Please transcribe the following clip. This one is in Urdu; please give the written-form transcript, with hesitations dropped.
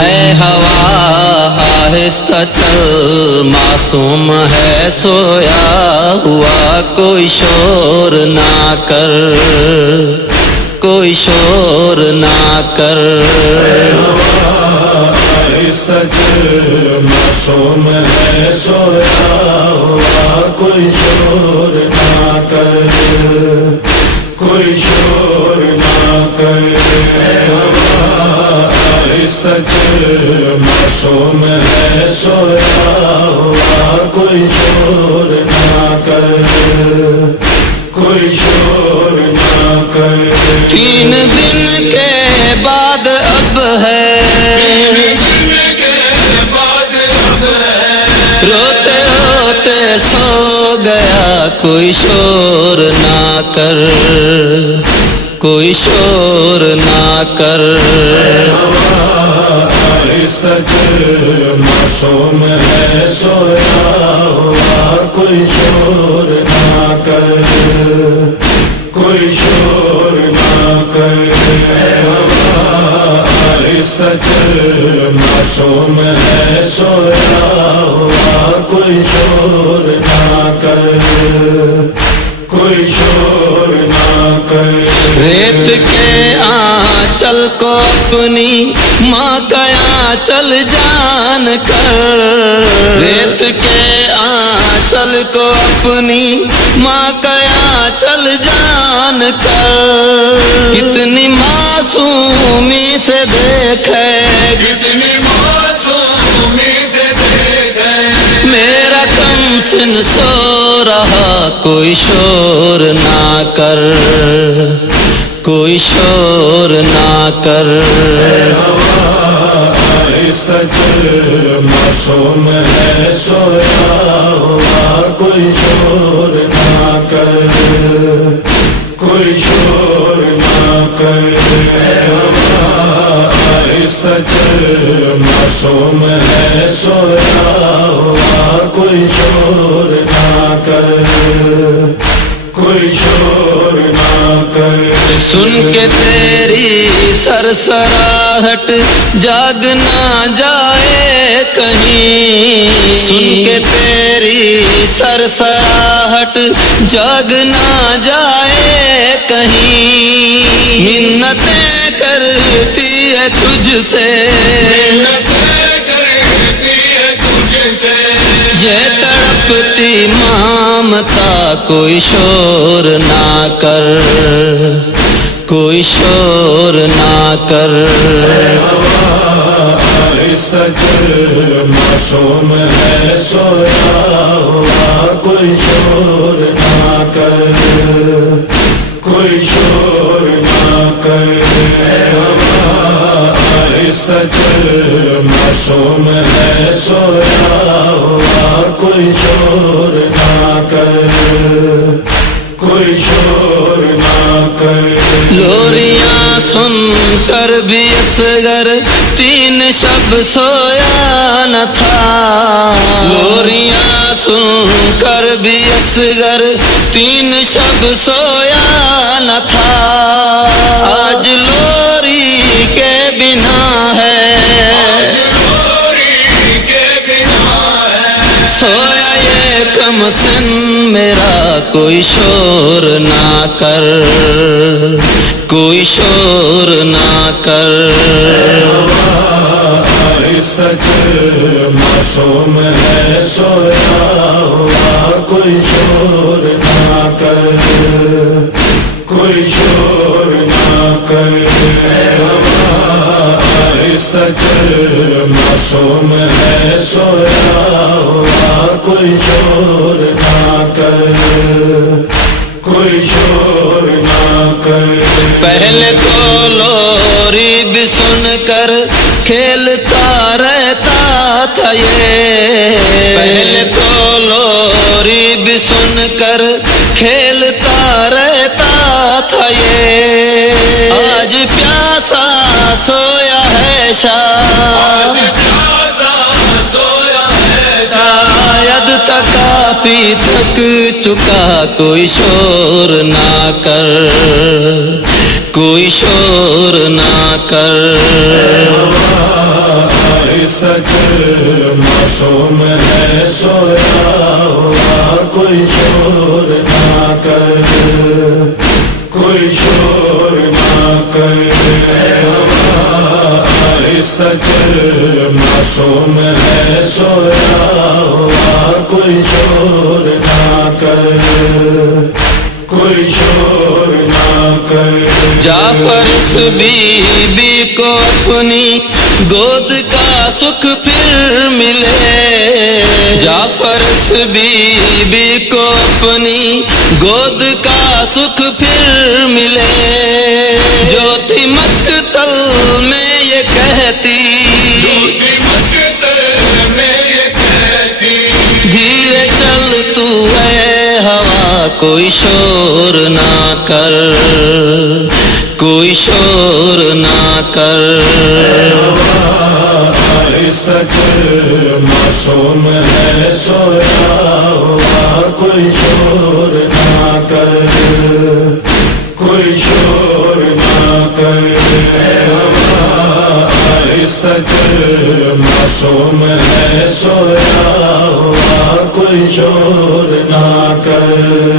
اے ہوا آہستہ چل، معصوم ہے سویا ہوا، کوئی شور نہ کر، کوئی شور نہ کر۔ آہستہ چل، معصوم ہے سویا ہوا، کوئی شور نہ کر، کوئی شور نہ کر۔ آہستہ چل، معصوم ہے سویا ہوا، کوئی شور نہ کر، کوئی شور نہ کر۔ 3 دن کے بعد اب ہے، روتے روتے سو گیا، کوئی شور نہ کر، کوئی شور نہ کر۔ آہستہ چل، معصوم ہے سویا ہوا، کوئی شور نہ کر، کوئی شور نہ کر۔ آہستہ چل، معصوم ہے سویا ہوا، کوئی شور نہ کر، کوئی شور نہ کر۔ ریت کے آنچل کو اپنی ماں کا آنچل جان کر، ریت کے آنچل کو اپنی ماں کا آنچل جان کر۔ کتنی معصومی سے دیکھے، کتنی معصومی سے دیکھے، میرا کم سن سو رہا، کوئی شور نہ کر، کوئی شور نہ کر۔ آہستہ چل، معصوم ہے سویا ہوا، کوئی شور نہ کر، کوئی شور نہ کر۔ آہستہ چل، معصوم ہے سویا ہوا، کوئی شور نہ کر، کوئی شور نہ کر۔ سن کے تیری سرسراہٹ جاگ نہ جائے کہیں، سن کے تیری سرسراہٹ جاگ نہ جائے کہیں، منتیں کرتی ہے تجھ سے، یہ تڑپتی مامتا، کوئی شور نہ کر، کوئی شور نہ کر۔ آہستہ چل، معصوم ہے سویا ہوا، کوئی شور نہ کر، کوئی شور نہ کر۔ آہستہ چل، معصوم ہے سویا ہوا، کوئی شور نہ کر، کوئی شور نہ کر۔ لوریاں سن کر بھی اصغر 3 شب سویا نہ تھا، لوریاں سن کر بھی اصغر 3 شب سویا نہ تھا، آج لوری کے بنا ہے، سویا یہ کم سن میرا، کوئی شور نہ کر، کوئی شور نہ کر۔ آہستہ چل، معصوم ہے سویا ہوا، کوئی شور نہ کر، کوئی شور نہ کر۔ آہستہ چل، معصوم ہے سویا ہوا، کوئی شور نہ کر، کوئی شور نہ کر۔ پہلے تو لوری بھی سن کر کھیلتا رہتا تھا یہ، پہلے تو لوری بھی سن کر کھیلتا رہتا تھا یہ، آج پیاسا سویا ہے شاید تک کافی تھک چکا، کوئی شور نہ کر، کوئی شور نہ کر۔ آہستہ کر معصوم ہے سویا ہوا کوئی شور نہ کر کوئی شور نہ کر آہستہ کر معصوم ہے سویا ہوا کوئی شور نہ کر کوئی شور نہ کر جعفر اس بی بی کو اپنی گود کا سکھ پھر ملے جعفر اس بی بی کو اپنی گود کا سکھ پھر ملے جو تھی مقتل میں یہ کہتی دھیرے چل تو ہے ہوا کوئی شور نہ کر کوئی شور نہ کر آہستہ کر معصوم ہے سویا ہوا کوئی شور نہ کر کوئی شور نہ کر آہستہ کر معصوم ہے سویا ہوا کوئی شور نہ کر